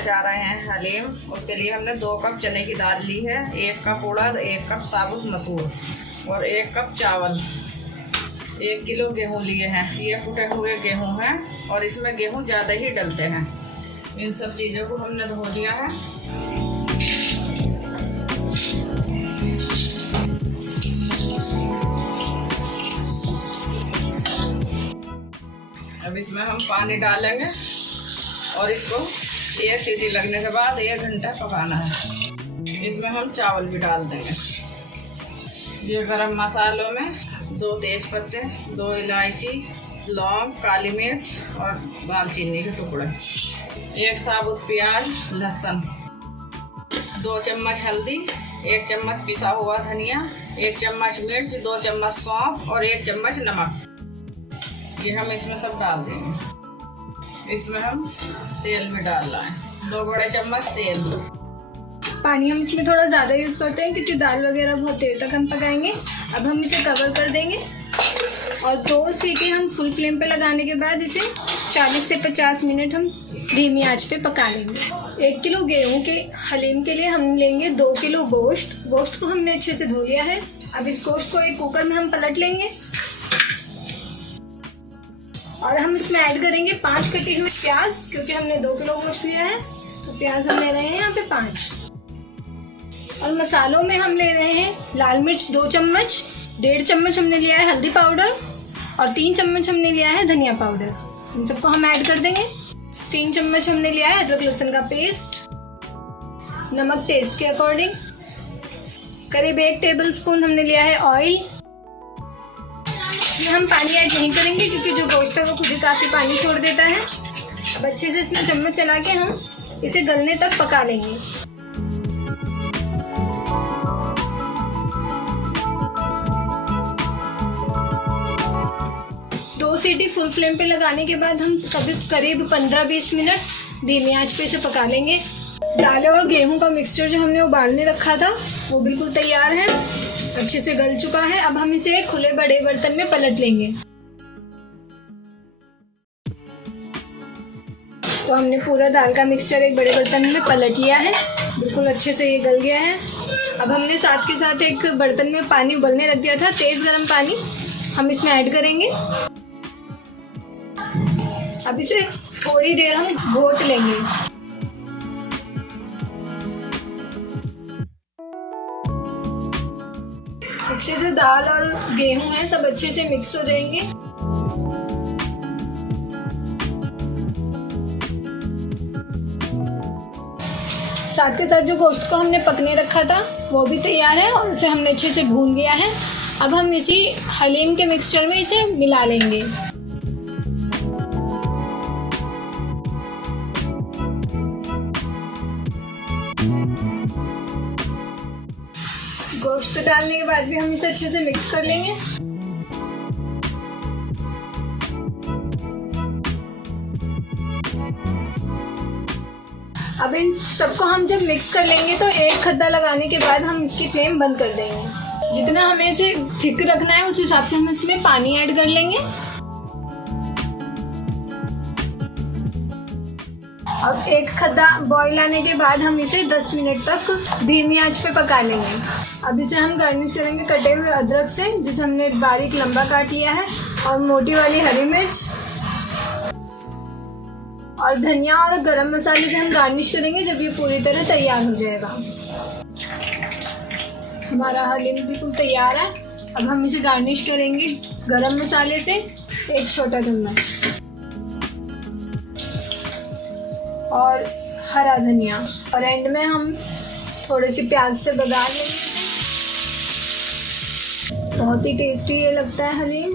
बनाने जा रहे हैं हलीम। उसके लिए हमने 2 कप चने की दाल ली है, 1 कप उड़द, 1 कप साबुत मसूर और 1 कप चावल। 1 किलो गेहूँ लिए हैं। ये फूटे हुए गेहूँ हैं और इसमें गेहूँ ज़्यादा ही डलते हैं। इन सब चीज़ों को हमने धो लिया है। अब इसमें हम पानी डालेंगे और इसको 1 सीटी लगने के बाद 1 घंटा पकाना है। इसमें हम चावल भी डाल देंगे। ये गरम मसालों में 2 तेज़पत्ते, 2 इलायची, लौंग, काली मिर्च और दालचीनी के टुकड़े, 1 साबुत प्याज, लहसुन, 2 चम्मच हल्दी, 1 चम्मच पिसा हुआ धनिया, 1 चम्मच मिर्च, 2 चम्मच सौंफ और 1 चम्मच नमक। ये हम इसमें सब डाल देंगे। इसमें हम तेल भी डाल रहे हैं, 2 बड़े चम्मच तेल। पानी हम इसमें थोड़ा ज़्यादा यूज़ करते हैं क्योंकि दाल वगैरह बहुत देर तक हम पकाएंगे। अब हम इसे कवर कर देंगे और 2 सीटी हम फुल फ्लेम पे लगाने के बाद इसे 40 से 50 मिनट हम धीमी आंच पे पका लेंगे। 1 किलो गेहूं के हलीम के लिए हम लेंगे 2 किलो गोश्त। गोश्त को हमने अच्छे से धो लिया है। अब इस गोश्त को एक कुकर में हम पलट लेंगे और हम इसमें ऐड करेंगे 5 कटी हुई प्याज, क्योंकि हमने 2 किलो गोश्त लिया है तो प्याज हम ले रहे हैं यहाँ पे 5। और मसालों में हम ले रहे हैं लाल मिर्च 2 चम्मच, 1.5 चम्मच हमने लिया है हल्दी पाउडर और 3 चम्मच हमने लिया है धनिया पाउडर। इन सबको हम ऐड कर देंगे। 3 चम्मच हमने लिया है अदरक लहसुन का पेस्ट, नमक टेस्ट के अकॉर्डिंग, करीब 1 टेबल स्पून हमने लिया है ऑयल। हम पानी ऐड नहीं करेंगे क्योंकि जो गोश्त है वो खुद ही काफ़ी पानी छोड़ देता है। अब अच्छे से इसमें चम्मच चला के हम इसे गलने तक पका लेंगे। 2 सीटी फुल फ्लेम पे लगाने के बाद हम करीब 15-20 मिनट धीमी आंच पे इसे पका लेंगे। दाल और गेहूं का मिक्सचर जो हमने उबालने रखा था वो बिल्कुल तैयार है, अच्छे से गल चुका है। अब हम इसे खुले बड़े बर्तन में पलट लेंगे। तो हमने पूरा दाल का मिक्सचर एक बड़े बर्तन में पलट लिया है, बिल्कुल अच्छे से ये गल गया है। अब हमने साथ के साथ एक बर्तन में पानी उबलने रख दिया था, तेज़ गर्म पानी, हम इसमें ऐड करेंगे। अब इसे थोड़ी देर हम घोट लेंगे। इससे जो दाल और गेहूं है सब अच्छे से मिक्स हो जाएंगे। साथ के साथ जो गोश्त को हमने पकने रखा था वो भी तैयार है और उसे हमने अच्छे से भून लिया है। अब हम इसी हलीम के मिक्सचर में इसे मिला लेंगे। गोश्त डालने के बाद भी हम इसे अच्छे से मिक्स कर लेंगे। अब इन सबको हम जब मिक्स कर लेंगे तो एक खद्दा लगाने के बाद हम इसकी फ्लेम बंद कर देंगे। जितना हमें इसे थिक रखना है उस हिसाब से हम इसमें पानी ऐड कर लेंगे। अब एक खद्दा बॉईल आने के बाद हम इसे 10 मिनट तक धीमी आंच पे पका लेंगे। अब इसे हम गार्निश करेंगे कटे हुए अदरक से, जिसे हमने बारीक लंबा काट लिया है, और मोटी वाली हरी मिर्च और धनिया और गरम मसाले से हम गार्निश करेंगे जब ये पूरी तरह तैयार हो जाएगा। हमारा हलीम बिल्कुल तैयार है। अब हम इसे गार्निश करेंगे गरम मसाले से 1 छोटा चम्मच और हरा धनिया, और एंड में हम थोड़े से प्याज से बघार लेंगे। बहुत ही टेस्टी ये लगता है हलीम।